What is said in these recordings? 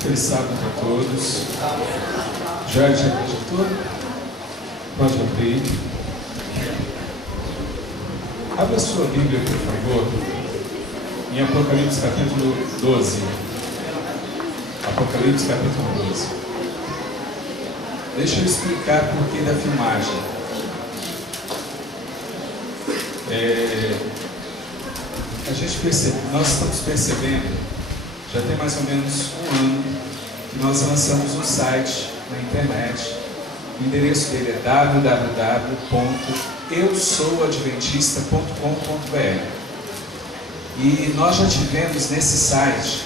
Feliz sábado a todos. Jorge, já acreditou? Pode abrir. Abra a sua Bíblia, por favor, em Apocalipse capítulo 12. Apocalipse capítulo 12. Deixa eu explicar por que da filmagem. Nós estamos percebendo, já tem mais ou menos um ano, que nós lançamos um site na internet. O endereço dele é www.eusouadventista.com.br. E nós já tivemos nesse site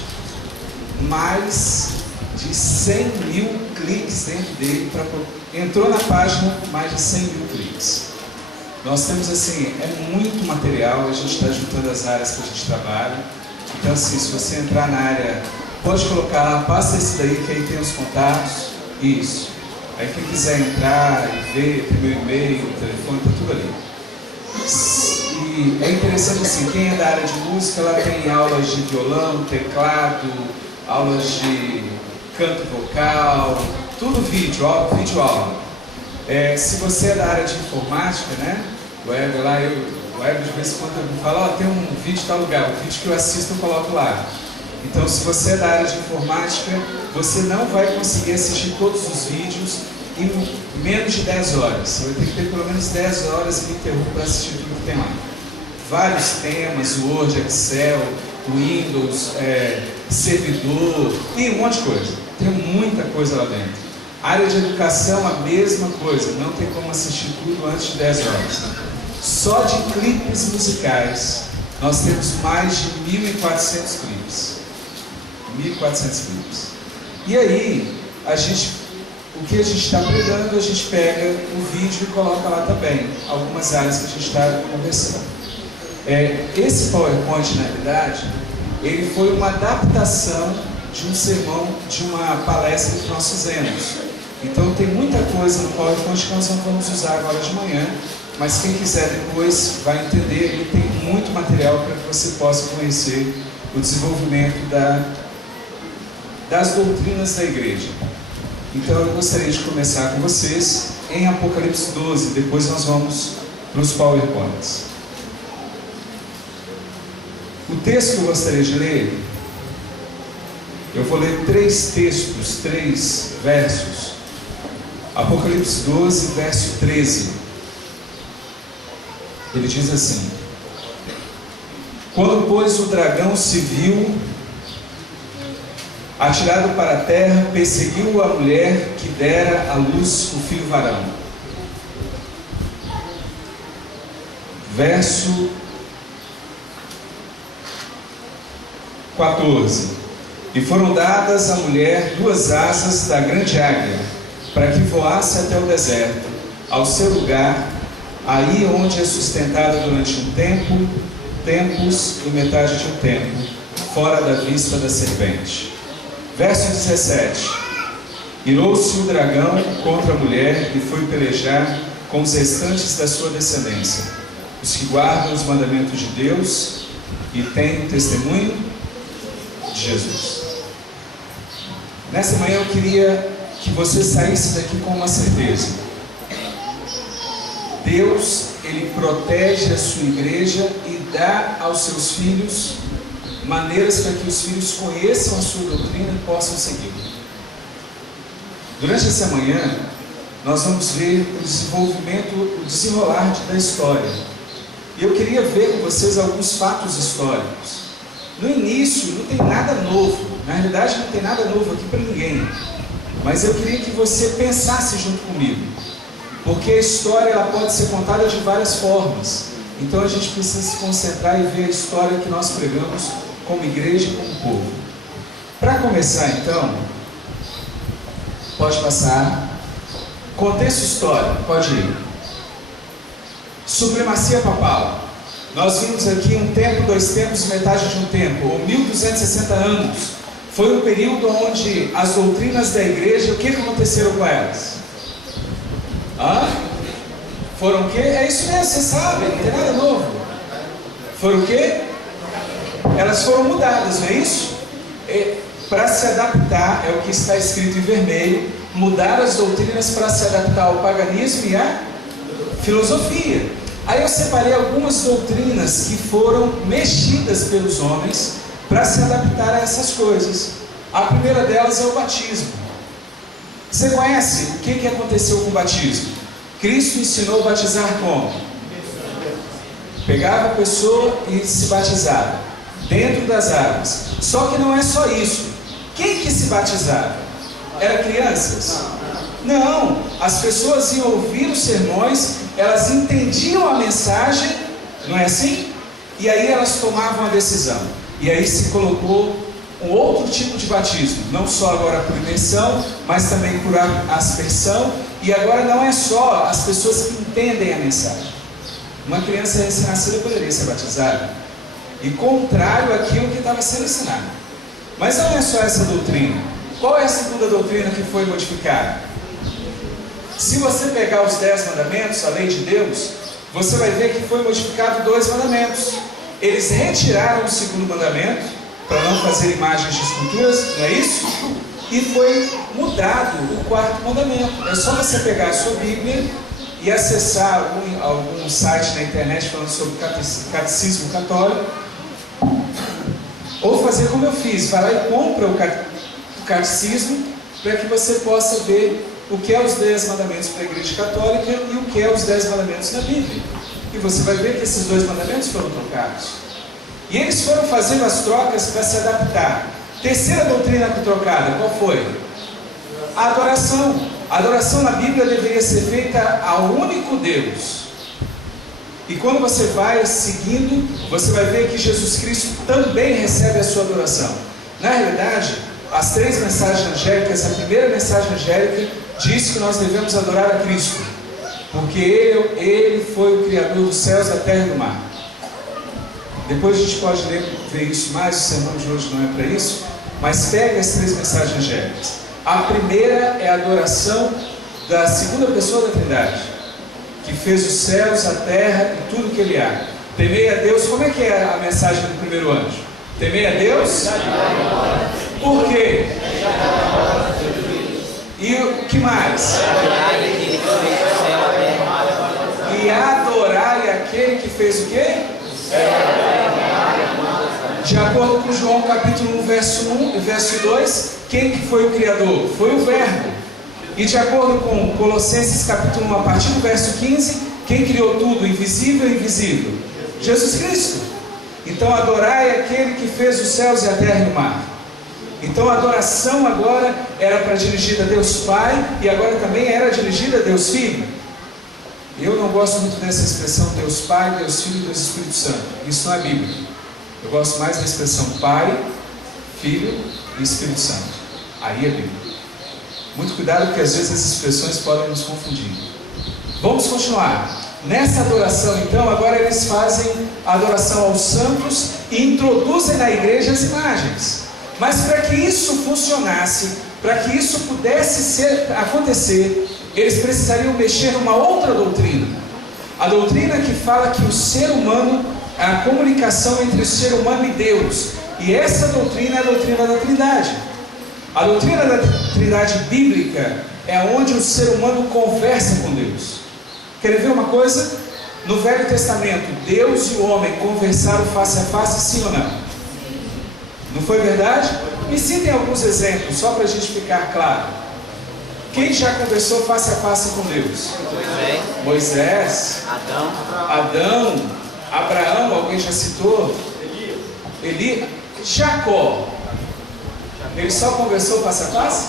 mais de 100 mil cliques dentro dele. Entrou na página, mais de 100 mil cliques. Nós temos assim, é muito material, a gente está juntando as áreas que a gente trabalha. Então assim, se você entrar na área, pode colocar lá, passa esse daí que aí tem os contatos, isso. Aí quem quiser entrar e ver, tem meu e-mail, o telefone, está tudo ali. E é interessante assim, quem é da área de música, ela tem aulas de violão, teclado, aulas de canto vocal, tudo vídeo aula. Se você é da área de informática, né? O Heber lá, o Heber de vez em quando me fala, tem um vídeo em tal lugar, o vídeo que eu assisto eu coloco lá. Então, se você é da área de informática, você não vai conseguir assistir todos os vídeos em menos de 10 horas. Você vai ter que ter pelo menos 10 horas ininterrupto para assistir tudo que tem lá. Vários temas, Word, Excel, Windows, servidor, tem um monte de coisa. Tem muita coisa lá dentro. Área de educação, a mesma coisa. Não tem como assistir tudo antes de 10 horas. Só de clipes musicais, nós temos mais de 1.400 clipes. 1.400 clipes. E aí, o que a gente está pregando, a gente pega o vídeo e coloca lá também. Algumas áreas que a gente está conversando. Esse PowerPoint, na realidade, ele foi uma adaptação de um sermão, de uma palestra que nós fizemos. Então tem muita coisa no PowerPoint que nós não vamos usar agora de manhã, mas quem quiser depois vai entender, ele tem muito material para que você possa conhecer o desenvolvimento das doutrinas da igreja. Então eu gostaria de começar com vocês em Apocalipse 12, depois nós vamos para os PowerPoints. O texto que eu gostaria de ler, eu vou ler 3 textos, 3 versos. Apocalipse 12, verso 13. Ele diz assim: Quando, pois, o dragão se viu atirado para a terra, perseguiu a mulher que dera à luz o filho varão. Verso 14. E foram dadas à mulher 2 asas da grande águia, para que voasse até o deserto, ao seu lugar, aí onde é sustentada durante um tempo, tempos e metade de um tempo, fora da vista da serpente. Verso 17. Irou-se o dragão contra a mulher e foi pelejar com os restantes da sua descendência, os que guardam os mandamentos de Deus e têm o testemunho de Jesus. Nessa manhã eu queria que você saísse daqui com uma certeza. Deus, Ele protege a sua igreja e dá aos seus filhos maneiras para que os filhos conheçam a sua doutrina e possam seguir. Durante essa manhã, nós vamos ver o desenvolvimento, o desenrolar da história. E eu queria ver com vocês alguns fatos históricos. No início, não tem nada novo. Na realidade, não tem nada novo aqui para ninguém. Mas eu queria que você pensasse junto comigo, porque a história ela pode ser contada de várias formas. Então a gente precisa se concentrar e ver a história que nós pregamos como igreja e como povo. Para começar então, pode passar. Contexto histórico, pode ir. Supremacia papal. Nós vimos aqui um tempo, 2 tempos e metade de um tempo, ou 1260 anos. Foi um período onde as doutrinas da igreja, o que aconteceram com elas? Foram o quê? É isso mesmo, vocês sabem, não tem nada novo. Foram o quê? Elas foram mudadas, não é isso? para se adaptar, é o que está escrito em vermelho, mudaram as doutrinas para se adaptar ao paganismo e à filosofia. Aí eu separei algumas doutrinas que foram mexidas pelos homens para se adaptar a essas coisas. A primeira delas é o batismo. Você conhece o que aconteceu com o batismo? Cristo ensinou a batizar como? Pegava a pessoa e se batizava dentro das águas. Só que não é só isso. Quem que se batizava? Eram crianças? Não, as pessoas iam ouvir os sermões, elas entendiam a mensagem, não é assim? E aí elas tomavam a decisão. E aí se colocou um outro tipo de batismo, não só agora por imersão, mas também por aspersão. E agora não é só as pessoas que entendem a mensagem. Uma criança recém-nascida poderia ser batizada, e contrário àquilo que estava sendo ensinado. Mas não é só essa doutrina. Qual é a segunda doutrina que foi modificada? Se você pegar os 10 mandamentos, a lei de Deus, você vai ver que foi modificado 2 mandamentos. Eles retiraram o segundo mandamento, para não fazer imagens de esculturas, não é isso? E foi mudado o 4º mandamento. É só você pegar a sua Bíblia e acessar algum site na internet falando sobre catecismo católico, ou fazer como eu fiz, vai lá e compra o catecismo, para que você possa ver o que é os 10 mandamentos para a Igreja Católica e o que é os 10 mandamentos na Bíblia. E você vai ver que esses 2 mandamentos foram trocados. E eles foram fazendo as trocas para se adaptar. Terceira doutrina trocada, qual foi? A adoração. A adoração na Bíblia deveria ser feita ao único Deus. E quando você vai seguindo, você vai ver que Jesus Cristo também recebe a sua adoração. Na realidade, as 3 mensagens angélicas, a primeira mensagem angélica diz que nós devemos adorar a Cristo, porque Ele foi o Criador dos céus, da terra e do mar. Depois a gente pode ver isso mais, o sermão de hoje não é para isso, mas pega as 3 mensagens angélicas. A primeira é a adoração da segunda pessoa da Trindade, que fez os céus, a terra e tudo que ele há. Temei a Deus. Como é que é a mensagem do primeiro anjo? Temei a Deus? Por quê? E o que mais? E adorai aquele que fez o quê? De acordo com João capítulo 1, verso 1 e verso 2, quem que foi o Criador? Foi o Verbo. E de acordo com Colossenses capítulo 1, a partir do verso 15, quem criou tudo, invisível e invisível? Jesus Cristo. Então adorai aquele que fez os céus e a terra e o mar. Então a adoração agora era para dirigida a Deus Pai, e agora também era dirigida a Deus Filho. Eu não gosto muito dessa expressão Deus Pai, Deus Filho e Deus Espírito Santo. Isso não é bíblico. Eu gosto mais da expressão Pai, Filho e Espírito Santo. Aí é bíblico. Muito cuidado, porque às vezes essas expressões podem nos confundir. Vamos continuar. Nessa adoração, então, agora eles fazem a adoração aos santos e introduzem na igreja as imagens. Mas para que isso funcionasse, para que isso pudesse acontecer, eles precisariam mexer numa outra doutrina. A doutrina que fala que o ser humano, a comunicação entre o ser humano e Deus. E essa doutrina é a doutrina da Trindade. A doutrina da Trindade bíblica é onde o ser humano conversa com Deus. Querem ver uma coisa? No Velho Testamento, Deus e o homem conversaram face a face, sim ou não? Não foi verdade? Me citem alguns exemplos, só para a gente ficar claro. Quem já conversou face a face com Deus? Moisés. Adão. Abraão, alguém já citou? Eli. Jacó. Ele só conversou face a face?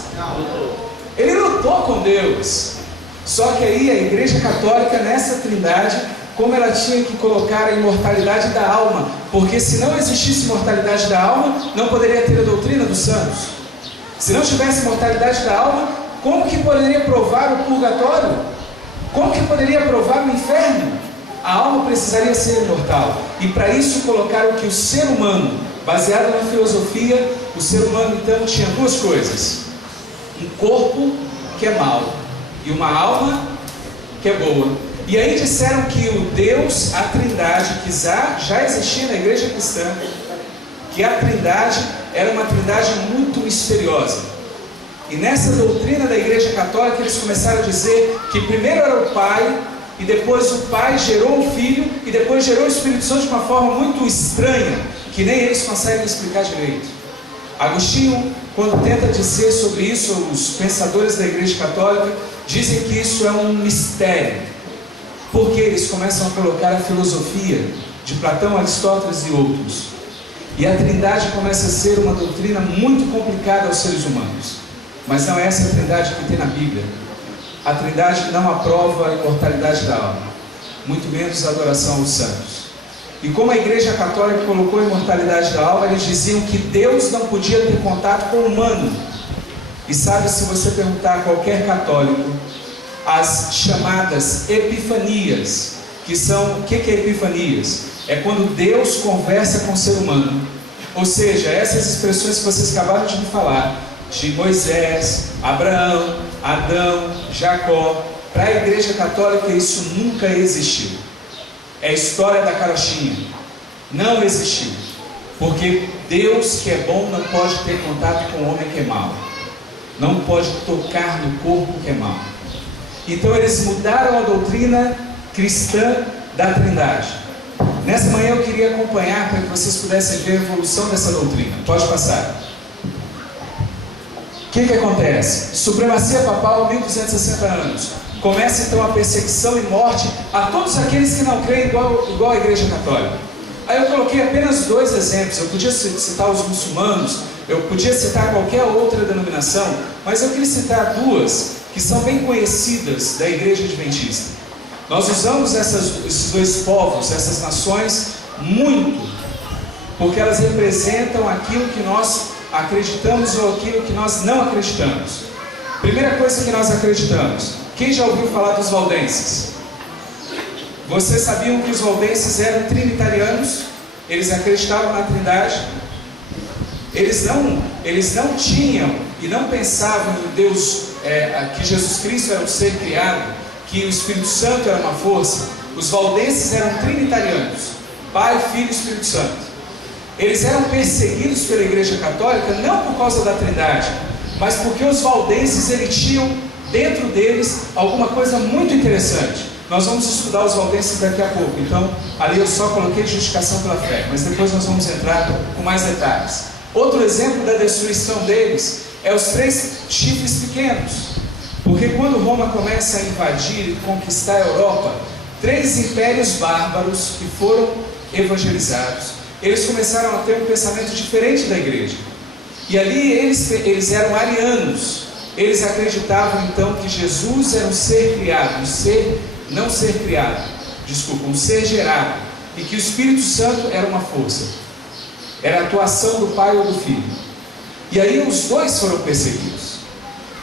Ele lutou com Deus. Só que aí a Igreja Católica, nessa trindade, como ela tinha que colocar a imortalidade da alma, porque se não existisse imortalidade da alma, não poderia ter a doutrina dos santos. Se não tivesse imortalidade da alma, como que poderia provar o purgatório? Como que poderia provar o inferno? A alma precisaria ser imortal. E para isso colocaram que o ser humano, baseado na filosofia, o ser humano então tinha 2 coisas: um corpo que é mau e uma alma que é boa. E aí disseram que o Deus, a Trindade, que já existia na igreja cristã, que a Trindade era uma trindade muito misteriosa. E nessa doutrina da Igreja Católica eles começaram a dizer que primeiro era o Pai, e depois o Pai gerou o Filho, e depois gerou o Espírito Santo de uma forma muito estranha, que nem eles conseguem explicar direito. Agostinho, quando tenta dizer sobre isso, os pensadores da Igreja Católica dizem que isso é um mistério, porque eles começam a colocar a filosofia de Platão, Aristóteles e outros, e a trindade começa a ser uma doutrina muito complicada aos seres humanos. Mas não é essa a trindade que tem na Bíblia. A trindade não aprova a imortalidade da alma, muito menos a adoração aos santos. E como a Igreja Católica colocou a imortalidade da alma, eles diziam que Deus não podia ter contato com o humano. E sabe, se você perguntar a qualquer católico, as chamadas epifanias, que são, o que é epifanias? É quando Deus conversa com o ser humano. Ou seja, essas expressões que vocês acabaram de me falar, de Moisés, Abraão, Adão, Jacó, para a Igreja Católica isso nunca existiu. É a história da carochinha. Não existiu. Porque Deus que é bom não pode ter contato com o homem que é mau. Não pode tocar no corpo que é mau. Então eles mudaram a doutrina cristã da Trindade. Nessa manhã eu queria acompanhar para que vocês pudessem ver a evolução dessa doutrina. Pode passar. O que acontece? Supremacia papal, 1260 anos. Começa então a perseguição e morte a todos aqueles que não creem igual a Igreja Católica. Aí eu coloquei apenas 2 exemplos. Eu podia citar os muçulmanos, eu podia citar qualquer outra denominação, mas eu queria citar 2 que são bem conhecidas da Igreja Adventista. Nós usamos esses 2 povos, essas nações, muito, porque elas representam aquilo que nós acreditamos ou aquilo que nós não acreditamos. Primeira coisa que nós acreditamos. Quem já ouviu falar dos valdenses? Vocês sabiam que os valdenses eram trinitarianos? Eles acreditavam na Trindade. Eles não tinham e não pensavam em Deus, que Jesus Cristo era um ser criado, que o Espírito Santo era uma força. Os valdenses eram trinitarianos, Pai, Filho e Espírito Santo. Eles eram perseguidos pela Igreja Católica não por causa da Trindade, mas porque os valdenses eles tinham dentro deles alguma coisa muito interessante. Nós vamos estudar os valdenses daqui a pouco, então ali eu só coloquei justificação pela fé, mas depois nós vamos entrar com mais detalhes. Outro exemplo da destruição deles é os 3 chifres pequenos, porque quando Roma começa a invadir e conquistar a Europa, 3 impérios bárbaros que foram evangelizados, eles começaram a ter um pensamento diferente da igreja. E ali eles eram arianos. Eles acreditavam então que Jesus era um ser criado, um ser gerado, e que o Espírito Santo era uma força, era a atuação do Pai ou do Filho. E aí os 2 foram perseguidos.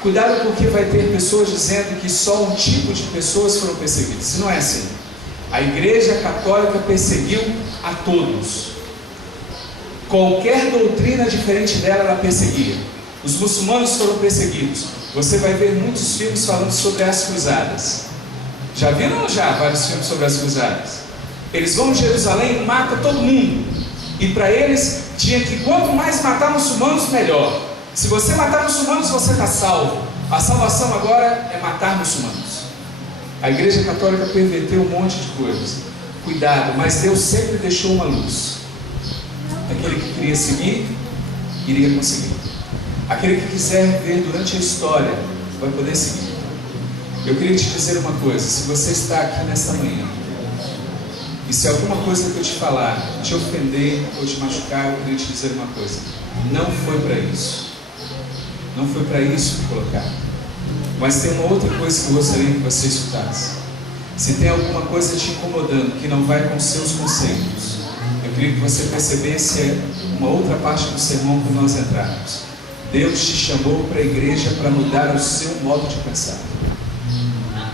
Cuidado, porque vai ter pessoas dizendo que só um tipo de pessoas foram perseguidas. Não é assim. A Igreja Católica perseguiu a todos. Qualquer doutrina diferente dela, ela perseguia. Os muçulmanos foram perseguidos. Você vai ver muitos filmes falando sobre as cruzadas. Já viram vários filmes sobre as cruzadas? Eles vão em Jerusalém e matam todo mundo. E para eles, tinha que quanto mais matar muçulmanos, melhor. Se você matar muçulmanos, você está salvo. A salvação agora é matar muçulmanos. A Igreja Católica perverteu um monte de coisas. Cuidado, mas Deus sempre deixou uma luz. Aquele que queria seguir, iria conseguir. Aquele que quiser ver durante a história, vai poder seguir. Eu queria te dizer uma coisa. Se você está aqui nesta manhã, e se alguma coisa que eu te falar te ofender ou te machucar, eu queria te dizer uma coisa: não foi para isso. Não foi para isso que colocaram. Mas tem uma outra coisa que eu gostaria que você escutasse. Se tem alguma coisa te incomodando que não vai com os seus conceitos, eu queria que você percebesse uma outra parte do sermão que nós entrarmos. Deus te chamou para a igreja para mudar o seu modo de pensar.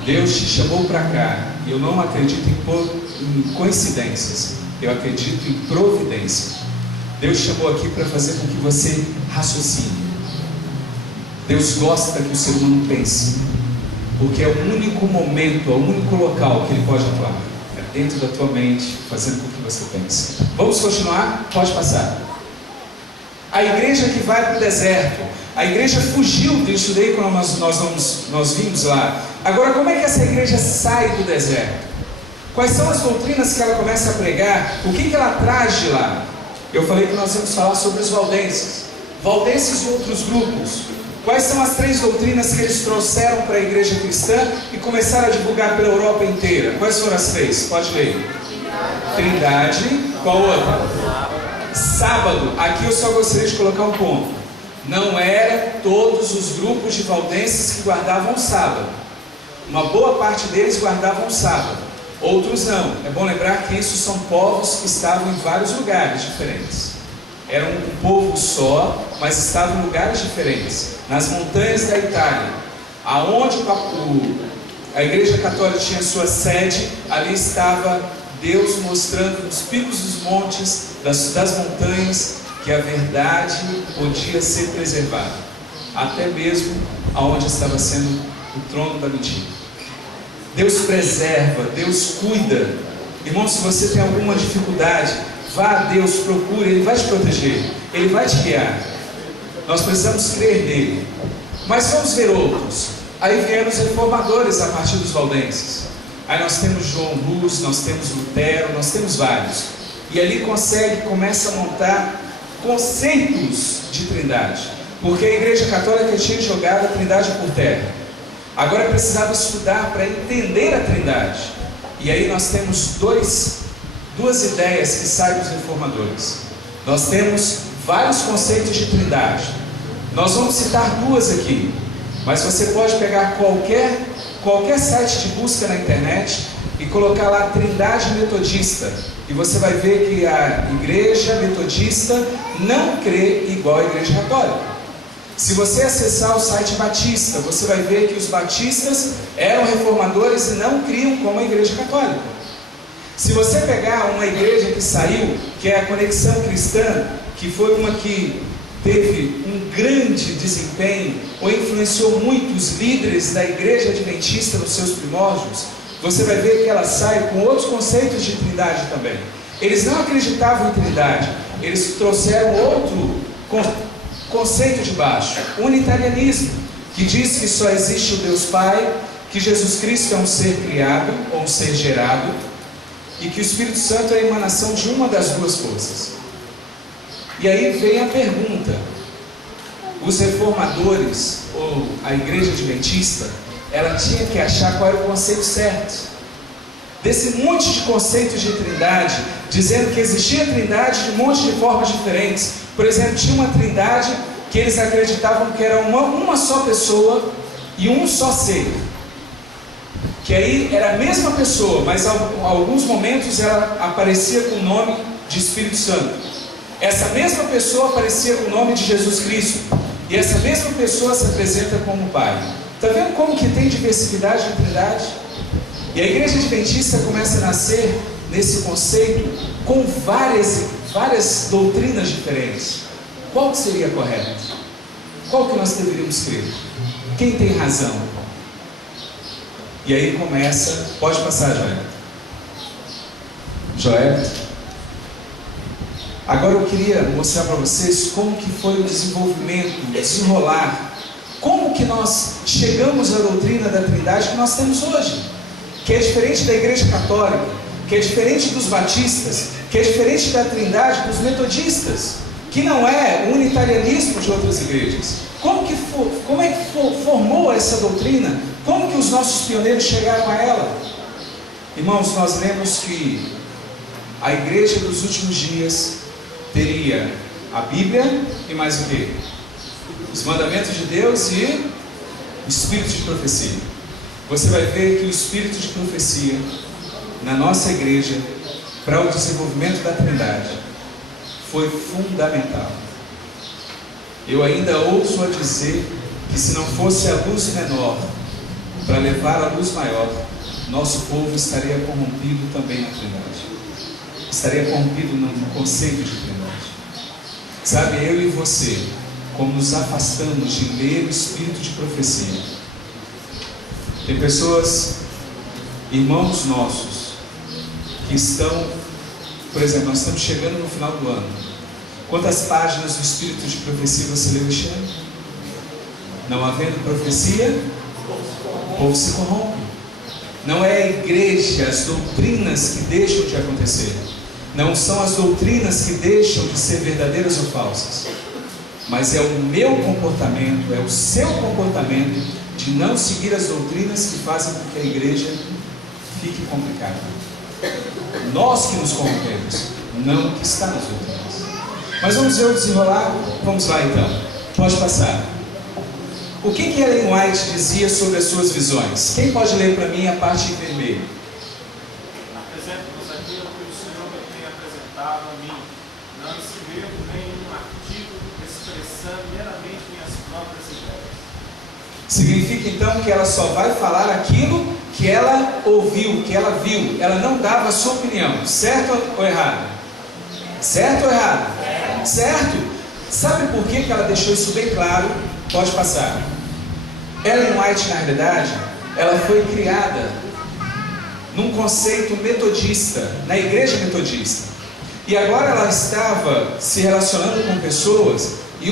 Deus te chamou para cá. E eu não acredito em coincidências. Eu acredito em providência. Deus chamou aqui para fazer com que você raciocine. Deus gosta que o ser humano pense, porque é o único momento, é o único local que Ele pode atuar. É dentro da tua mente, fazendo com que você pense. Vamos continuar? Pode passar. a igreja que vai para o deserto. A igreja fugiu disso daí quando nós vimos lá. Agora, como é que essa igreja sai do deserto? Quais são as doutrinas que ela começa a pregar? O que ela traz de lá? Eu falei que nós vamos falar sobre os valdenses. Valdenses e outros grupos. Quais são as 3 doutrinas que eles trouxeram para a igreja cristã e começaram a divulgar pela Europa inteira? Quais foram as 3? Pode ler. Trindade. Qual outra? Sábado. Aqui eu só gostaria de colocar um ponto. Não eram todos os grupos de valdenses que guardavam o sábado. Uma boa parte deles guardavam o sábado. Outros não. É bom lembrar que isso são povos que estavam em vários lugares diferentes. Era um povo só, mas estavam em lugares diferentes. Nas montanhas da Itália, aonde a igreja católica tinha sua sede, ali estava Deus mostrando nos picos dos montes, das montanhas, que a verdade podia ser preservada, até mesmo aonde estava sendo o trono da mentira. Deus preserva, Deus cuida. Irmão, se você tem alguma dificuldade, vá a Deus, procure, Ele vai te proteger, Ele vai te guiar. Nós precisamos crer nele. Mas vamos ver outros. Aí vieram os reformadores a partir dos valdenses. Aí nós temos João Hus, nós temos Lutero, nós temos vários. E ali começa a montar conceitos de trindade, porque a igreja católica tinha jogado a trindade por terra. Agora precisava estudar para entender a trindade. E aí nós temos duas ideias que saem dos reformadores. Nós temos vários conceitos de trindade. Nós vamos citar 2 aqui, mas você pode pegar qualquer site de busca na internet e colocar lá Trindade Metodista, e você vai ver que a igreja metodista não crê igual a igreja católica. Se você acessar o site Batista, você vai ver que os batistas eram reformadores e não criam como a igreja católica. Se você pegar uma igreja que saiu, que é a Conexão Cristã, que foi uma que teve um grande desempenho, ou influenciou muitos líderes da igreja adventista nos seus primórdios, você vai ver que ela sai com outros conceitos de trindade também. Eles não acreditavam em trindade, eles trouxeram outro conceito de baixo, unitarianismo, que diz que só existe o Deus Pai, que Jesus Cristo é um ser criado, ou um ser gerado, e que o Espírito Santo é a emanação de uma das 2 forças. E aí vem a pergunta: os reformadores, ou a igreja adventista, ela tinha que achar qual era o conceito certo. Desse monte de conceitos de trindade, dizendo que existia trindade de um monte de formas diferentes. Por exemplo, tinha uma trindade que eles acreditavam que era uma só pessoa e um só ser. Que aí era a mesma pessoa, mas em alguns momentos ela aparecia com o nome de Espírito Santo. Essa mesma pessoa aparecia com o nome de Jesus Cristo. E essa mesma pessoa se apresenta como Pai. Está vendo como que tem diversidade de trindade? E a igreja adventista começa a nascer nesse conceito com várias doutrinas diferentes. Qual que seria correto? Qual que nós deveríamos crer? Quem tem razão? E aí começa, pode passar, Joel. Joel. Agora eu queria mostrar para vocês como que foi o desenvolvimento, o desenrolar, como que nós chegamos à doutrina da Trindade que nós temos hoje, que é diferente da igreja católica, que é diferente dos batistas, que é diferente da Trindade dos metodistas, que não é o unitarianismo de outras igrejas. Como é que formou essa doutrina? Como que os nossos pioneiros chegaram a ela? Irmãos, nós lemos que a igreja dos últimos dias teria a Bíblia e mais o quê? Os mandamentos de Deus e o espírito de profecia. Você vai ver que o espírito de profecia na nossa igreja para o desenvolvimento da Trindade foi fundamental. Eu ainda ouso a dizer que se não fosse a luz menor para levar a luz maior, nosso povo estaria corrompido também na Trindade. Estaria corrompido no conceito de Trindade. Sabe, eu e você, como nos afastamos de ler o espírito de profecia. Tem pessoas, irmãos nossos, que estão, por exemplo, nós estamos chegando no final do ano, Quantas páginas do Espírito de Profecia você leu este ano? Não havendo profecia, o povo se corrompe. Não é a igreja, as doutrinas que deixam de acontecer. Não são as doutrinas que deixam de ser verdadeiras ou falsas. Mas é o meu comportamento, é o seu comportamento de não seguir as doutrinas que fazem com que a igreja fique complicada. Nós que nos corrompemos, não o que está nas doutrinas. Mas vamos ver o desenrolar? Vamos lá então. Pode passar. O que Ellen White dizia sobre as suas visões? Quem pode ler para mim a parte em vermelho? Apresento-vos aquilo que o Senhor me tem apresentado a mim. Não escrevo nenhum artigo expressando meramente minhas próprias ideias. Significa então que ela só vai falar aquilo que ela ouviu, que ela viu. Ela não dava a sua opinião. Certo ou errado? Certo ou errado? Certo? Sabe por que ela deixou isso bem claro? Pode passar. Ellen White, na realidade, ela foi criada num conceito metodista, na igreja metodista. E agora ela estava se relacionando com pessoas, e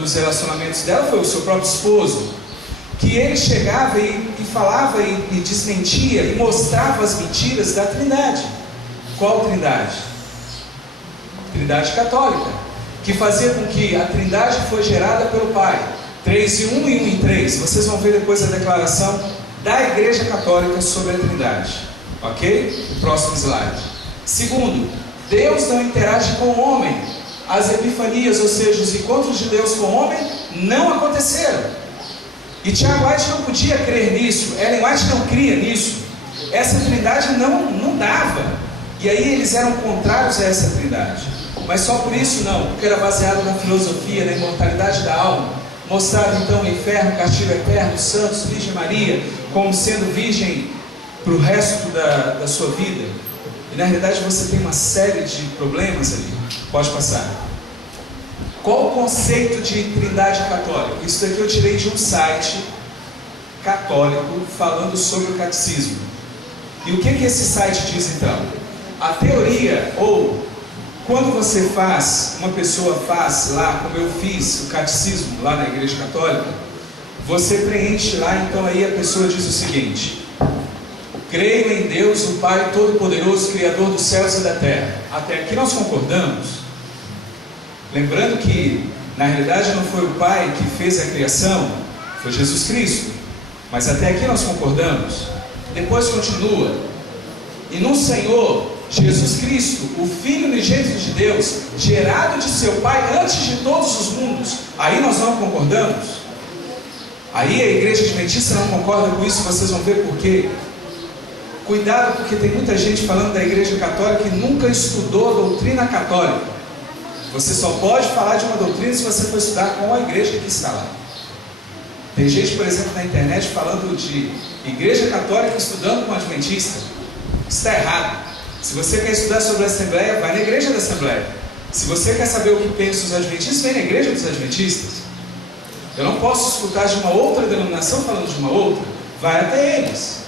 dos relacionamentos dela foi o seu próprio esposo, que ele chegava e falava e desmentia e mostrava as mentiras da Trindade. Qual Trindade? Trindade católica, que fazia com que a Trindade foi gerada pelo Pai, 3 em 1 e 1 em 3. Vocês vão ver depois a declaração da Igreja Católica sobre a Trindade, ok? Próximo slide. Segundo, Deus não interage com o homem. As epifanias, ou seja, os encontros de Deus com o homem, não aconteceram. E Tiago White não podia crer nisso, Ellen White não cria nisso. Essa Trindade não dava. E aí eles eram contrários a essa Trindade. Mas só por isso não, porque era baseado na filosofia, na imortalidade da alma. Mostrava então o inferno, castigo eterno, os santos, Virgem Maria, como sendo virgem para o resto da sua vida. E na realidade você tem uma série de problemas ali. Pode passar. Qual o conceito de Trindade católica? Isso daqui eu tirei de um site católico falando sobre o catecismo. E o que esse site diz então? A teoria, ou quando você uma pessoa faz lá, como eu fiz o catecismo lá na Igreja Católica, você preenche lá, então aí a pessoa diz o seguinte: creio em Deus, o Pai Todo-Poderoso, Criador dos céus e da terra. Até aqui nós concordamos. Lembrando que, na realidade, não foi o Pai que fez a criação, foi Jesus Cristo. Mas até aqui nós concordamos. Depois continua: e no Senhor Jesus Cristo, o Filho unigênito de Deus, gerado de seu Pai antes de todos os mundos. Aí nós não concordamos. Aí a Igreja Adventista não concorda com isso. Vocês vão ver por quê. Cuidado, porque tem muita gente falando da Igreja Católica que nunca estudou a doutrina católica. Você só pode falar de uma doutrina se você for estudar com a igreja que está lá. Tem gente, por exemplo, na internet falando de Igreja Católica estudando com Adventista. Isso está errado. Se você quer estudar sobre a Assembleia, vai na Igreja da Assembleia. Se você quer saber o que pensam os Adventistas, vem na Igreja dos Adventistas. Eu não posso escutar de uma outra denominação falando de uma outra. Vai até eles.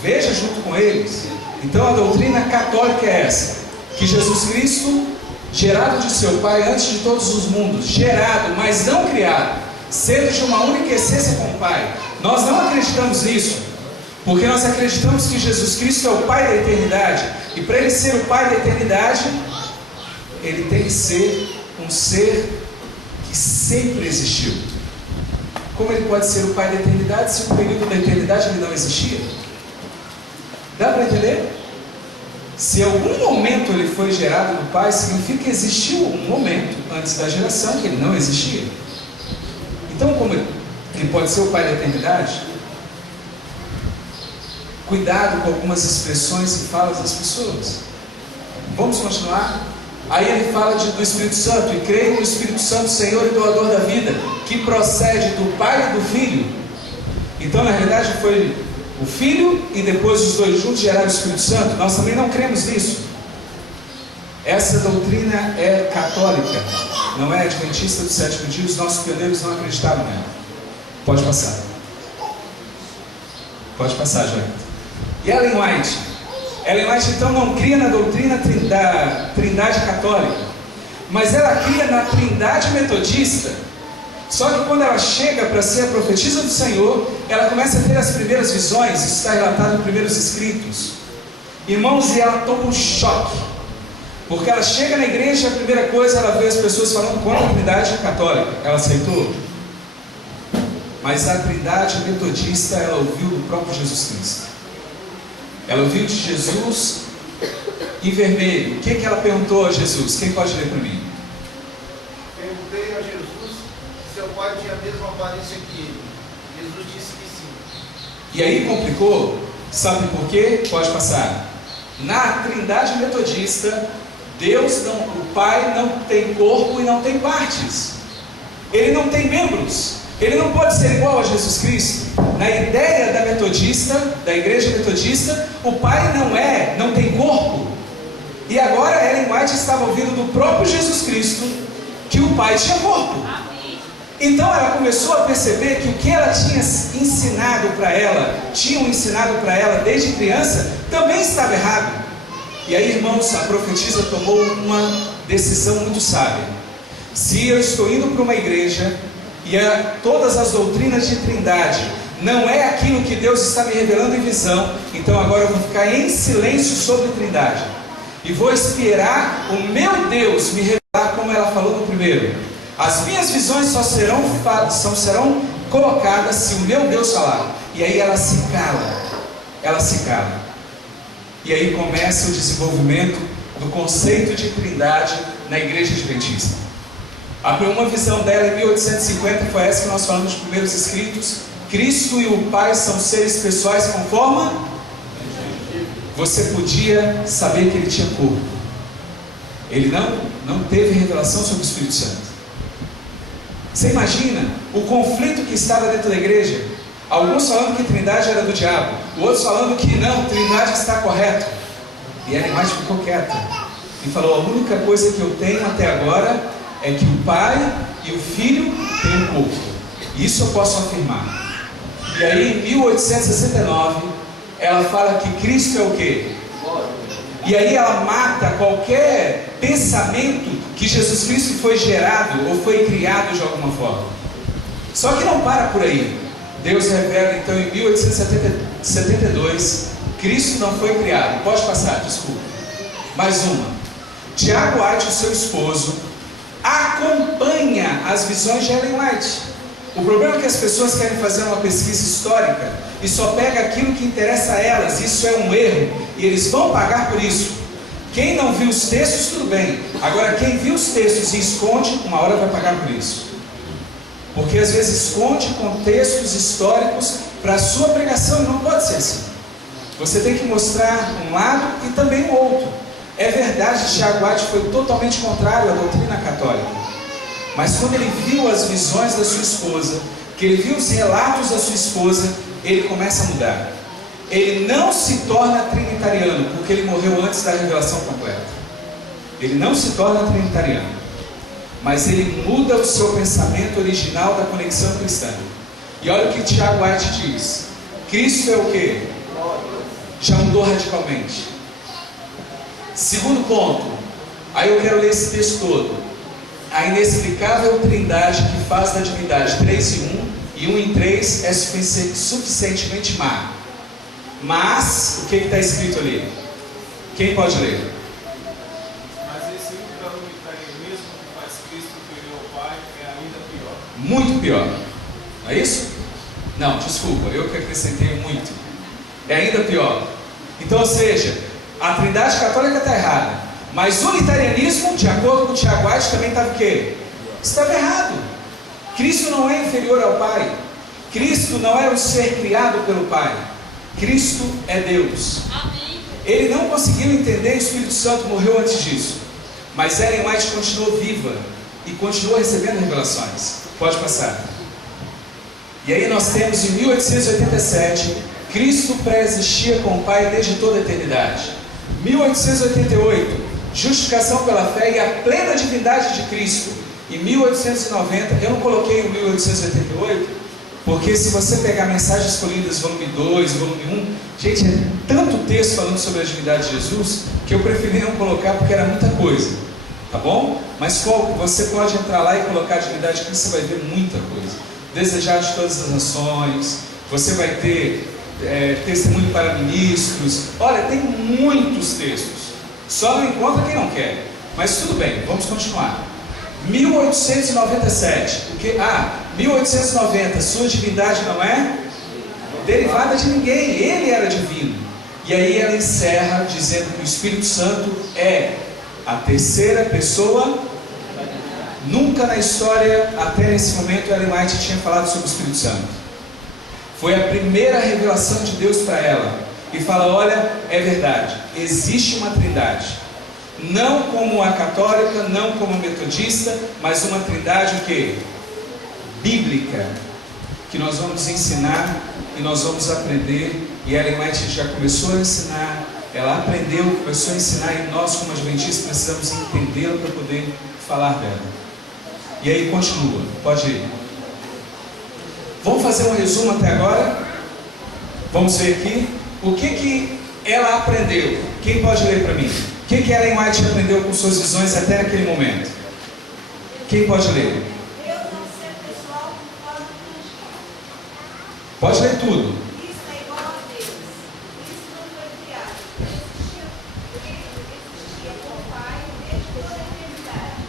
Veja junto com eles. Então a doutrina católica é essa: que Jesus Cristo, gerado de seu Pai antes de todos os mundos, gerado, mas não criado, sendo de uma única essência com o Pai. Nós não acreditamos nisso, porque nós acreditamos que Jesus Cristo é o Pai da eternidade, e para Ele ser o Pai da eternidade, Ele tem que ser um ser que sempre existiu. Como Ele pode ser o Pai da eternidade se no período da eternidade Ele não existia? Dá para entender? Se em algum momento Ele foi gerado do Pai, significa que existiu um momento antes da geração que Ele não existia. Então, como Ele pode ser o Pai da eternidade? Cuidado com algumas expressões e falas das pessoas. Vamos continuar? Aí ele fala do Espírito Santo: e creio no Espírito Santo, Senhor e doador da vida, que procede do Pai e do Filho. Então, na realidade, foi o Filho e depois os dois juntos geraram o Espírito Santo. Nós também não cremos nisso. Essa doutrina é católica, não é adventista do sétimo dia. Os nossos pioneiros não acreditavam nela. Pode passar. Pode passar, João. E Ellen White então não cria na doutrina da Trindade católica. mas ela cria na Trindade Metodista. Só que quando ela chega para ser a profetisa do Senhor, ela começa a ter as primeiras visões. Isso está relatado nos primeiros escritos. Irmãos, e ela toma um choque, porque ela chega na igreja e a primeira coisa, ela vê as pessoas falando contra a Trindade Católica. Ela aceitou? Mas a Trindade Metodista, ela ouviu do próprio Jesus Cristo. Ela ouviu de Jesus em vermelho. O que ela perguntou a Jesus? Quem pode ler para mim? Perguntei a Jesus se seu pai tinha a mesma aparência que ele. Jesus disse que sim. E aí complicou. Sabe por quê? Pode passar. Na Trindade Metodista, o Pai não tem corpo e não tem partes. Ele não tem membros. Ele não pode ser igual a Jesus Cristo. Na ideia da metodista, da igreja metodista, o Pai não tem corpo. E agora Ellen White estava ouvindo do próprio Jesus Cristo que o Pai tinha corpo. Então ela começou a perceber que o que ela tinham ensinado para ela desde criança, também estava errado. E aí, irmãos, a profetisa tomou uma decisão muito sábia. Se eu estou indo para uma igreja e todas as doutrinas de Trindade não é aquilo que Deus está me revelando em visão, então agora eu vou ficar em silêncio sobre Trindade e vou esperar o meu Deus me revelar como ela falou no primeiro. As minhas visões só serão colocadas se o meu Deus falar. E aí ela se cala. E aí começa o desenvolvimento do conceito de Trindade na igreja adventista. Uma visão dela em 1850 foi essa que nós falamos nos primeiros escritos. Cristo e o Pai são seres pessoais com forma. Você podia saber que ele tinha corpo. Ele não teve revelação sobre o Espírito Santo. Você imagina o conflito que estava dentro da igreja? Alguns falando que Trindade era do diabo, outros falando que não, Trindade está correto. E a imagem ficou quieta e falou: a única coisa que eu tenho até agora é que o Pai e o Filho têm um corpo. Isso eu posso afirmar. E aí em 1869 ela fala que Cristo é o quê? E aí ela mata qualquer pensamento que Jesus Cristo foi gerado ou foi criado de alguma forma. Só que não para por aí. Deus revela então em 1872, Cristo não foi criado. Pode passar, desculpa. Mais uma. Tiago White, o seu esposo, acompanha as visões de Ellen White. O problema é que as pessoas querem fazer uma pesquisa histórica e só pega aquilo que interessa a elas. Isso é um erro e eles vão pagar por isso. Quem não viu os textos, tudo bem. Agora, quem viu os textos e esconde, uma hora vai pagar por isso. Porque às vezes esconde contextos históricos para a sua pregação, e não pode ser assim. Você tem que mostrar um lado e também o outro. É verdade, Tiago White foi totalmente contrário à doutrina católica. Mas quando ele viu as visões da sua esposa, que ele viu os relatos da sua esposa, ele começa a mudar. Ele não se torna trinitariano, porque ele morreu antes da revelação completa. Ele não se torna trinitariano, mas ele muda o seu pensamento original da conexão cristã. E olha o que Tiago White diz: Cristo é o quê? Já mudou radicalmente. Segundo ponto, aí eu quero ler esse texto todo. A inexplicável trindade que faz da divindade 3 em 1 e 1 em 3 é suficientemente má. Mas, o que está escrito ali? Quem pode ler? Mas esse unitarianismo que faz Cristo inferior ao Pai é ainda pior. Muito pior. Não é isso? Não, desculpa, eu que acrescentei muito. É ainda pior. Então, ou seja, a Trindade católica está errada, mas o unitarianismo, de acordo com o Tiago White, também estava o quê? Estava errado. Cristo não é inferior ao Pai. Cristo não é um ser criado pelo Pai. Cristo é Deus. Ele não conseguiu entender, o Espírito Santo morreu antes disso. Mas Ellen White continuou viva e continuou recebendo revelações. Pode passar. E aí nós temos em 1887, Cristo pré-existia com o Pai desde toda a eternidade. 1888, justificação pela fé e a plena divindade de Cristo. Em 1890, eu não coloquei o 1888, porque se você pegar Mensagens Escolhidas, volume 2, volume 1, gente, é tanto texto falando sobre a divindade de Jesus, que eu preferi não colocar porque era muita coisa. Tá bom? Mas você pode entrar lá e colocar a divindade aqui, você vai ver muita coisa. Desejar de todas as nações, você vai ter testemunho para ministros. Olha, tem muitos textos. Só não encontra quem não quer. Mas tudo bem, vamos continuar. 1897. 1890, sua divindade não é derivada de ninguém, ele era divino. E aí ela encerra dizendo que o Espírito Santo é a terceira pessoa. Nunca na história, até nesse momento, Ellen White tinha falado sobre o Espírito Santo. Foi a primeira revelação de Deus para ela. E fala, olha, é verdade, existe uma trindade. Não como a católica, não como a metodista, mas uma trindade o quê? Bíblica. Que nós vamos ensinar e nós vamos aprender. E Ellen White já começou a ensinar, ela aprendeu, começou a ensinar, e nós como adventistas precisamos entendê-la para poder falar dela. E aí continua, pode ir. Vamos fazer um resumo até agora? Vamos ver aqui. O que ela aprendeu? Quem pode ler para mim? O que Ellen White aprendeu com suas visões até naquele momento? Quem pode ler? Deus não ser pessoal conforme o Pode ler tudo. Isso é igual a Deus. Isso não foi criado. Existia com o Pai desde toda a eternidade.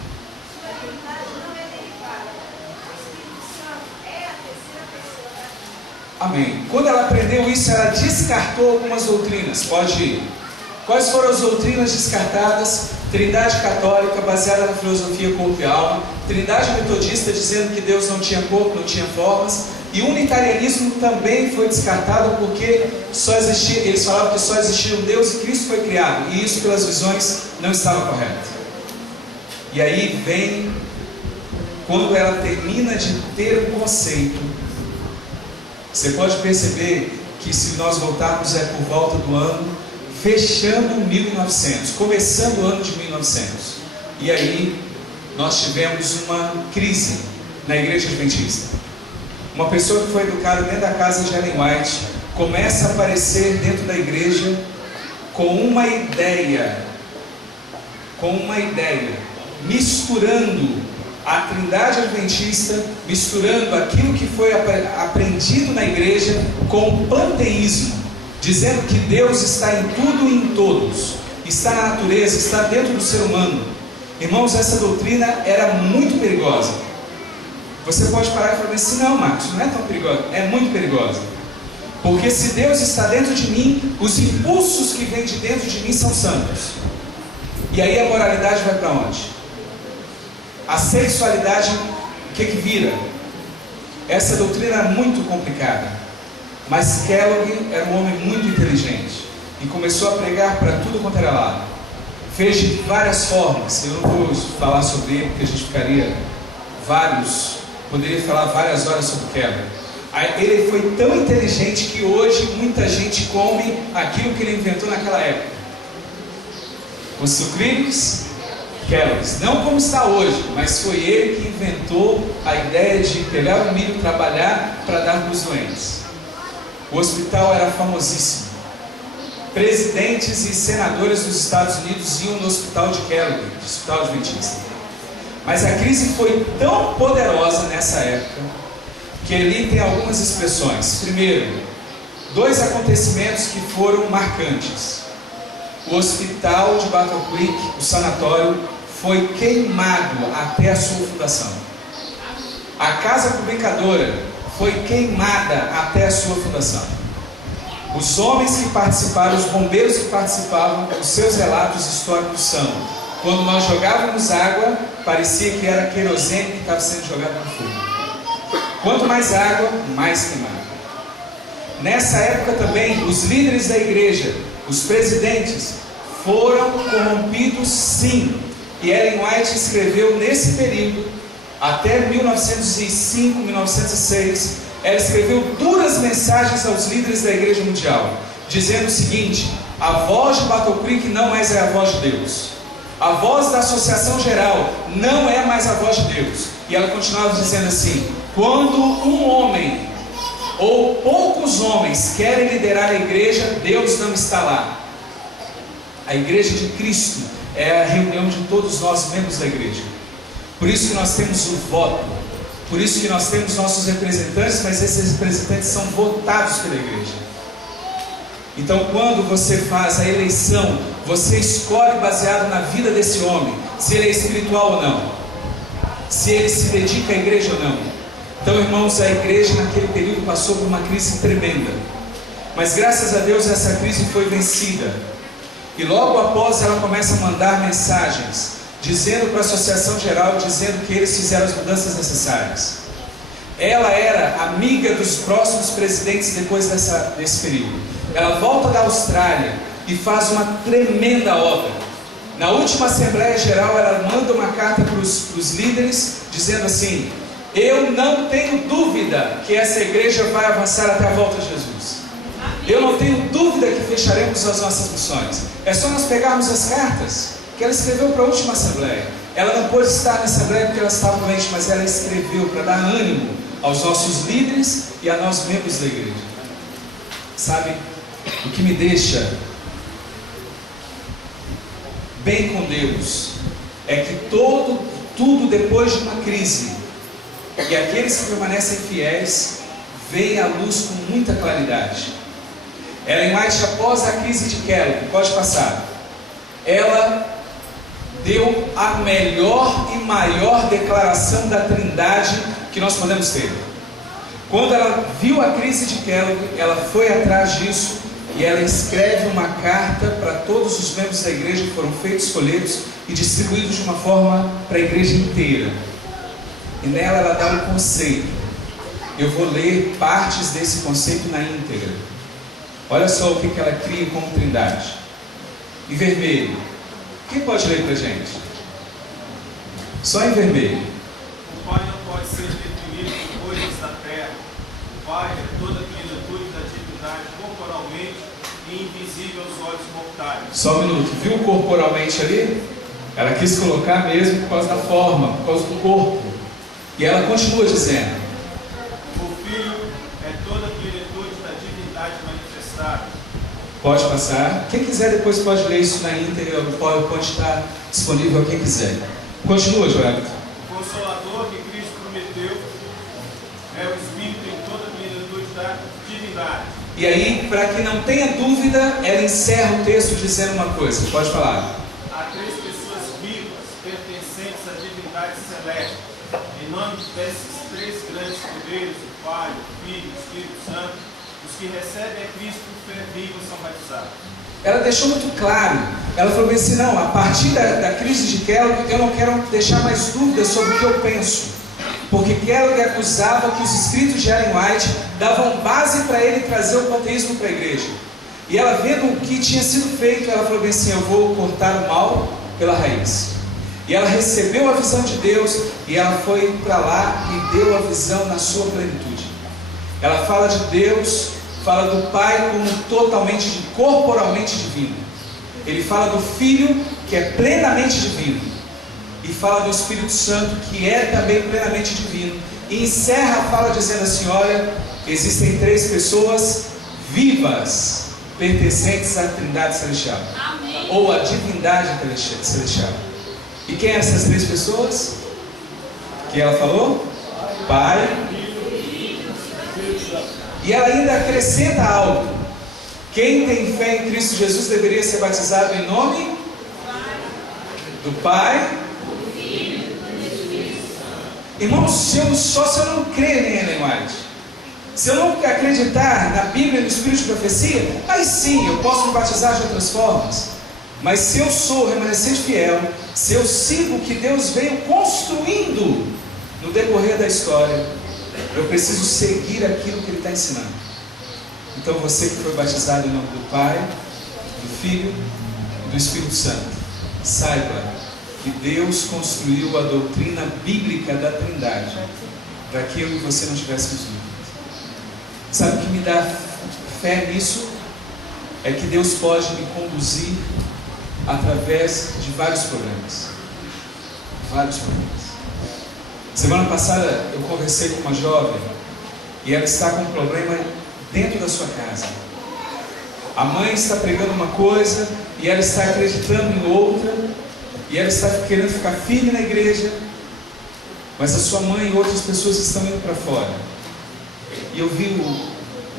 Sua divindade não é derivada. O Espírito Santo é a terceira pessoa da Trindade. Amém. Quando ela aprendeu isso, ela descartou algumas doutrinas. Pode ir. Quais foram as doutrinas descartadas? Trindade católica, baseada na filosofia corpo e alma. Trindade metodista, dizendo que Deus não tinha corpo, não tinha formas. E o unitarianismo também foi descartado porque só existia, eles falavam que só existia um Deus e Cristo foi criado. E isso, pelas visões, não estava correto. E aí vem, quando ela termina de ter o conceito, você pode perceber que se nós voltarmos é por volta do ano, fechando 1900, começando o ano de 1900. E aí nós tivemos uma crise na igreja adventista. Uma pessoa que foi educada dentro da casa de Ellen White começa a aparecer dentro da igreja com uma ideia, misturando a trindade adventista, misturando aquilo que foi aprendido na igreja com o panteísmo, dizendo que Deus está em tudo e em todos, está na natureza, está dentro do ser humano. Irmãos, essa doutrina era muito perigosa. Você pode parar e falar assim, não, Marcos, não é tão perigosa. É muito perigosa. Porque se Deus está dentro de mim, os impulsos que vêm de dentro de mim são santos. E aí a moralidade vai para onde? A sexualidade, o que vira? Essa doutrina é muito complicada. Mas Kellogg era um homem muito inteligente e começou a pregar para tudo quanto era lado. Fez de várias formas. Eu não vou falar sobre ele, porque a gente poderia falar várias horas sobre Kellogg. Ele foi tão inteligente que hoje muita gente come aquilo que ele inventou naquela época. Os sucrilhos, Kellogg's. Não como está hoje, mas foi ele que inventou a ideia de pegar o milho, trabalhar para dar para os doentes. O hospital era famosíssimo. Presidentes e senadores dos Estados Unidos iam no hospital de Kellogg, do hospital adventista. Mas a crise foi tão poderosa nessa época, que ali tem algumas expressões. Primeiro, 2 acontecimentos que foram marcantes. O hospital de Battle Creek, o sanatório, foi queimado até a sua fundação. A casa publicadora foi queimada até a sua fundação. Os homens que participaram, os bombeiros que participavam, os seus relatos históricos são: quando nós jogávamos água, parecia que era querosene que estava sendo jogado no fogo. Quanto mais água, mais queimado. Nessa época também, os líderes da igreja, os presidentes, foram corrompidos, sim. E Ellen White escreveu nesse período, até 1905, 1906, ela escreveu duras mensagens aos líderes da igreja mundial, dizendo o seguinte: a voz de Battle Creek não mais é a voz de Deus. A voz da associação geral não é mais a voz de Deus. E ela continuava dizendo assim: quando um homem ou poucos homens querem liderar a igreja, Deus não está lá. A igreja de Cristo é a reunião de todos nós, membros da igreja. Por isso que nós temos o voto, por isso que nós temos nossos representantes, mas esses representantes são votados pela igreja. Então, quando você faz a eleição, você escolhe baseado na vida desse homem, se ele é espiritual ou não, se ele se dedica à igreja ou não. Então, irmãos, a igreja naquele período passou por uma crise tremenda, mas graças a Deus essa crise foi vencida. E logo após ela começa a mandar mensagens, dizendo para a associação geral, dizendo que eles fizeram as mudanças necessárias. Ela era amiga dos próximos presidentes depois desse período. Ela volta da Austrália e faz uma tremenda obra. Na última Assembleia Geral, ela manda uma carta para os líderes, dizendo assim: eu não tenho dúvida que essa igreja vai avançar até a volta de Jesus. Eu não tenho dúvida que fecharemos as nossas missões. É só nós pegarmos as cartas que ela escreveu para a última Assembleia. Ela não pôde estar na Assembleia porque ela estava doente, mas ela escreveu para dar ânimo aos nossos líderes e a nós membros da igreja. Sabe, o que me deixa bem com Deus é que tudo depois de uma crise, e aqueles que permanecem fiéis veem a luz com muita claridade. Ellen White, após a crise de Kellogg, pode passar, ela deu a melhor e maior declaração da Trindade que nós podemos ter. Quando ela viu a crise de Kellogg, ela foi atrás disso e ela escreve uma carta para todos os membros da igreja que foram feitos folhetos e distribuídos de uma forma para a igreja inteira. E nela ela dá um conceito. Eu vou ler partes desse conceito na íntegra. Olha só o que ela cria como Trindade. Em vermelho. Quem pode ler para a gente? Só em vermelho. O Pai não pode ser definido por coisas da terra. O Pai é toda a plenitude da divindade corporalmente e invisível aos olhos mortais. Só um minuto. Viu corporalmente ali? Ela quis colocar mesmo por causa da forma, por causa do corpo. E ela continua dizendo: o Filho é toda a plenitude da divindade manifestada. Pode passar. Quem quiser depois pode ler isso na íntegra. O PowerPoint está disponível a quem quiser. Continua, Joel. O Consolador que Cristo prometeu é o Espírito em toda a plenitude da divindade. E aí, para que não tenha dúvida, ela encerra o texto dizendo uma coisa. Pode falar. Há três pessoas vivas, pertencentes à divindade celeste. Em nome desses três grandes poderes, o Pai, o Filho e o Espírito Santo, os que recebem a Cristo por fé viva são batizados. Ela deixou muito claro. Ela falou bem assim: não, a partir da crise de Kellogg, eu não quero deixar mais dúvidas sobre o que eu penso. Porque Kellogg acusava que os escritos de Ellen White davam base para ele trazer o panteísmo para a igreja. E ela, vendo o que tinha sido feito, ela falou bem assim: eu vou cortar o mal pela raiz. E ela recebeu a visão de Deus e ela foi para lá e deu a visão na sua plenitude. Ela fala de Deus, fala do Pai como totalmente, corporalmente divino. Ele fala do Filho, que é plenamente divino. E fala do Espírito Santo, que é também plenamente divino. E encerra a fala dizendo assim: olha, existem três pessoas vivas, pertencentes à Trindade Celestial. Amém. Ou à divindade celestial. E quem são essas três pessoas? Que ela falou? Pai. E ela ainda acrescenta algo. Quem tem fé em Cristo Jesus deveria ser batizado em nome do Pai. Irmãos, se eu não crer em Ellen White, se eu não acreditar na Bíblia e no Espírito de profecia, aí sim eu posso me batizar de outras formas. Mas se eu sou remanescente fiel, se eu sigo o que Deus veio construindo no decorrer da história, eu preciso seguir aquilo que Ele está ensinando. Então você que foi batizado em nome do Pai, do Filho e do Espírito Santo, saiba que Deus construiu a doutrina bíblica da Trindade para que eu e você não tivéssemos dúvidas. Sabe o que me dá fé nisso? É que Deus pode me conduzir através de vários problemas. Vários problemas. Semana passada eu conversei com uma jovem e ela está com um problema dentro da sua casa. A mãe está pregando uma coisa e ela está acreditando em outra, E ela está querendo ficar firme na igreja, mas a sua mãe e outras pessoas estão indo para fora. E eu vi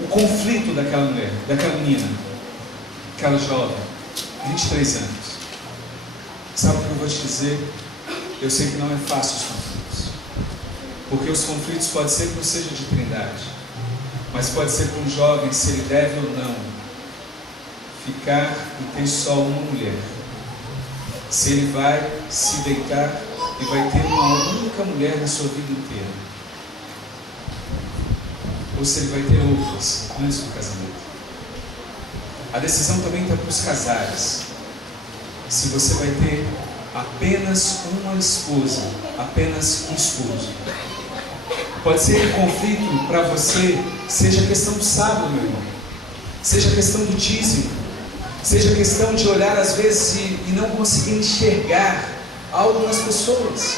o conflito daquela mulher, daquela menina, aquela jovem, 23 anos. Sabe o que eu vou te dizer? Eu sei que não é fácil os conflitos, porque os conflitos podem ser que não seja de trindade, mas pode ser para um jovem, se ele deve ou não ficar e ter só uma mulher, se ele vai se deitar e vai ter uma única mulher na sua vida inteira, ou se ele vai ter outras antes do casamento. A decisão também está para os casais. Se você vai ter apenas uma esposa, apenas um esposo. Pode ser que o conflito para você seja a questão do sábado, meu irmão, seja a questão do dízimo, seja a questão de olhar às vezes e não conseguir enxergar algo nas pessoas,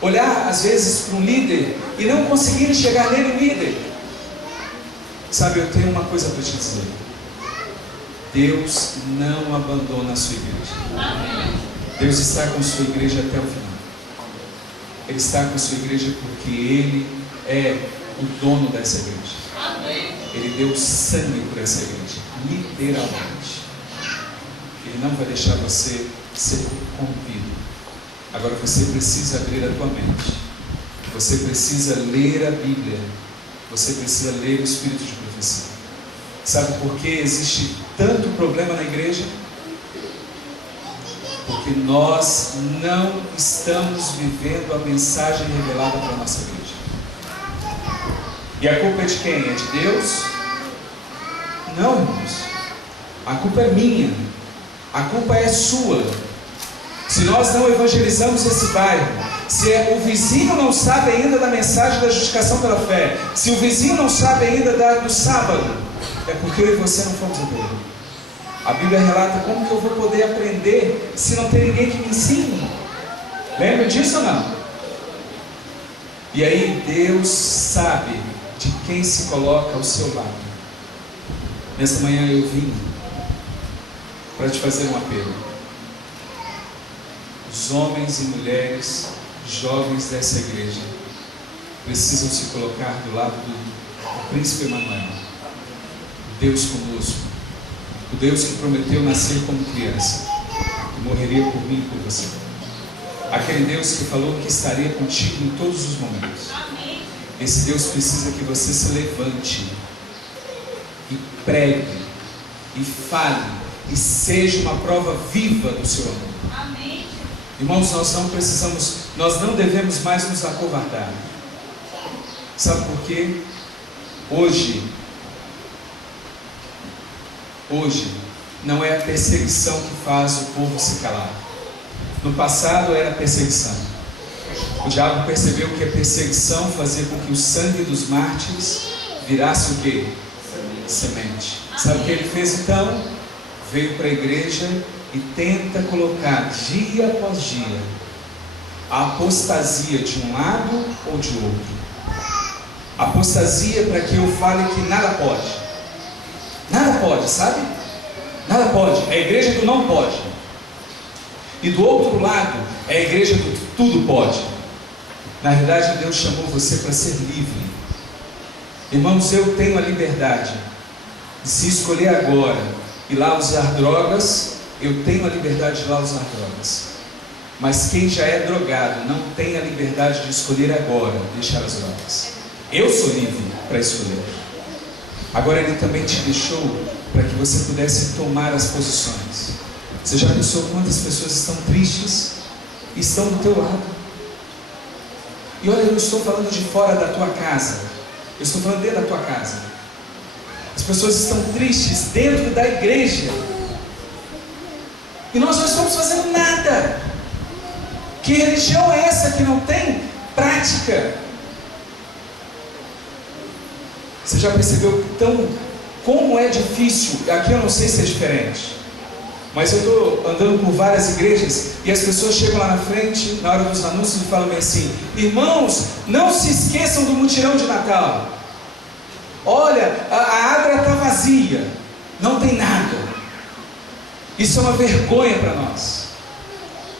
olhar às vezes para um líder e não conseguir enxergar nele um líder. Sabe, eu tenho uma coisa para te dizer: Deus não abandona a sua igreja. Deus está com a sua igreja até o final. Ele está com a sua igreja porque Ele é o dono dessa igreja. Ele deu sangue por essa igreja, literalmente. Ele não vai deixar você ser corrompido. Agora você precisa abrir a tua mente. Você precisa ler a Bíblia. Você precisa ler o Espírito de profecia. Sabe por que existe tanto problema na igreja? Porque nós não estamos vivendo a mensagem revelada para a nossa igreja. E a culpa é de quem? É de Deus? Não, irmãos. A culpa é minha. A culpa é sua. Se nós não evangelizamos esse bairro, se o vizinho não sabe ainda da mensagem da justificação pela fé, se o vizinho não sabe ainda do sábado, é porque eu e você não fomos a igreja. A Bíblia relata como que eu vou poder aprender se não tem ninguém que me ensine. Lembra disso ou não? E aí Deus sabe de quem se coloca ao seu lado. Nessa manhã eu vim para te fazer um apelo. Os homens e mulheres, jovens dessa igreja, precisam se colocar do lado do príncipe Emanuel, o Deus conosco, o Deus que prometeu nascer como criança e morreria por mim e por você. Aquele Deus que falou que estaria contigo em todos os momentos. Esse Deus precisa que você se levante e pregue e fale e seja uma prova viva do seu amor. Amém. Irmãos, nós não devemos mais nos acovardar. Sabe por quê? Hoje não é a perseguição que faz o povo se calar. No passado era a perseguição. O diabo percebeu que a perseguição fazia com que o sangue dos mártires virasse o quê? Semente. Sabe o que ele fez então? Veio para a igreja e tenta colocar dia após dia a apostasia de um lado ou de outro. Apostasia para que eu fale que nada pode. Nada pode, sabe? Nada pode. É a igreja do não pode. E do outro lado é a igreja do tudo pode. Na verdade, Deus chamou você para ser livre. Irmãos, eu tenho a liberdade de se escolher agora ir lá usar drogas. Eu tenho a liberdade de ir lá usar drogas. Mas quem já é drogado não tem a liberdade de escolher agora deixar as drogas. Eu sou livre para escolher. Agora Ele também te deixou para que você pudesse tomar as posições. Você já pensou quantas pessoas estão tristes e estão do teu lado? E olha, eu não estou falando de fora da tua casa, eu estou falando dentro da tua casa. As pessoas estão tristes dentro da igreja e nós não estamos fazendo nada. Que religião é essa que não tem prática? Você já percebeu como é difícil? Aqui eu não sei se é diferente, mas eu estou andando por várias igrejas e as pessoas chegam lá na frente, na hora dos anúncios, e falam assim: irmãos, não se esqueçam do mutirão de Natal. Olha, a Adra está vazia, não tem nada. Isso é uma vergonha para nós,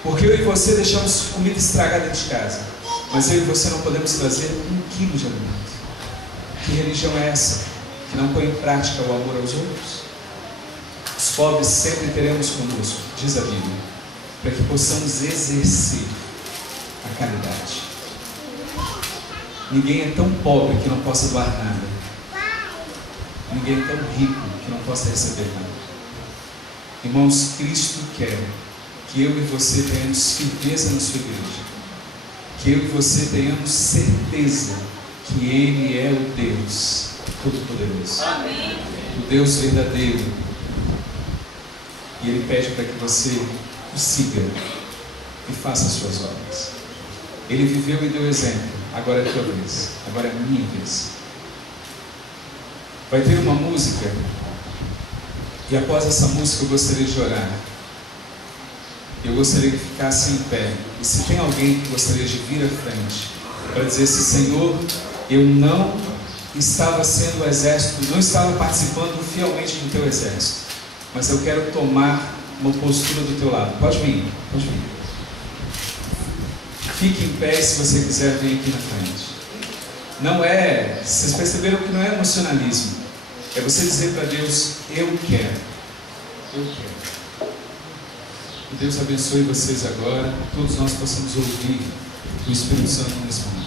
Porque eu e você deixamos comida estragada dentro de casa, mas eu e você não podemos trazer 1 quilo de alimento. Que religião é essa que não põe em prática o amor aos outros? Os pobres sempre teremos conosco, diz a Bíblia, para que possamos exercer a caridade. Ninguém é tão pobre que não possa doar nada. Ninguém é tão rico que não possa receber nada. Irmãos, Cristo quer que eu e você tenhamos firmeza na sua igreja, que eu e você tenhamos certeza que Ele é o Deus Todo-Poderoso, o Deus verdadeiro, e Ele pede para que você o siga e faça as suas obras. Ele viveu e deu exemplo. Agora é a tua vez, agora é a minha vez. Vai ter uma música, e após essa música eu gostaria de orar. Eu gostaria que ficasse em pé. E se tem alguém que gostaria de vir à frente para dizer assim: Senhor, eu não estava sendo o exército, não estava participando fielmente do teu exército, mas eu quero tomar uma postura do teu lado. Pode vir, pode vir. Fique em pé, se você quiser vir aqui na frente. Não é, vocês perceberam que não é emocionalismo. É você dizer para Deus: eu quero. Eu quero. Que Deus abençoe vocês agora. Todos nós possamos ouvir o Espírito Santo nesse momento.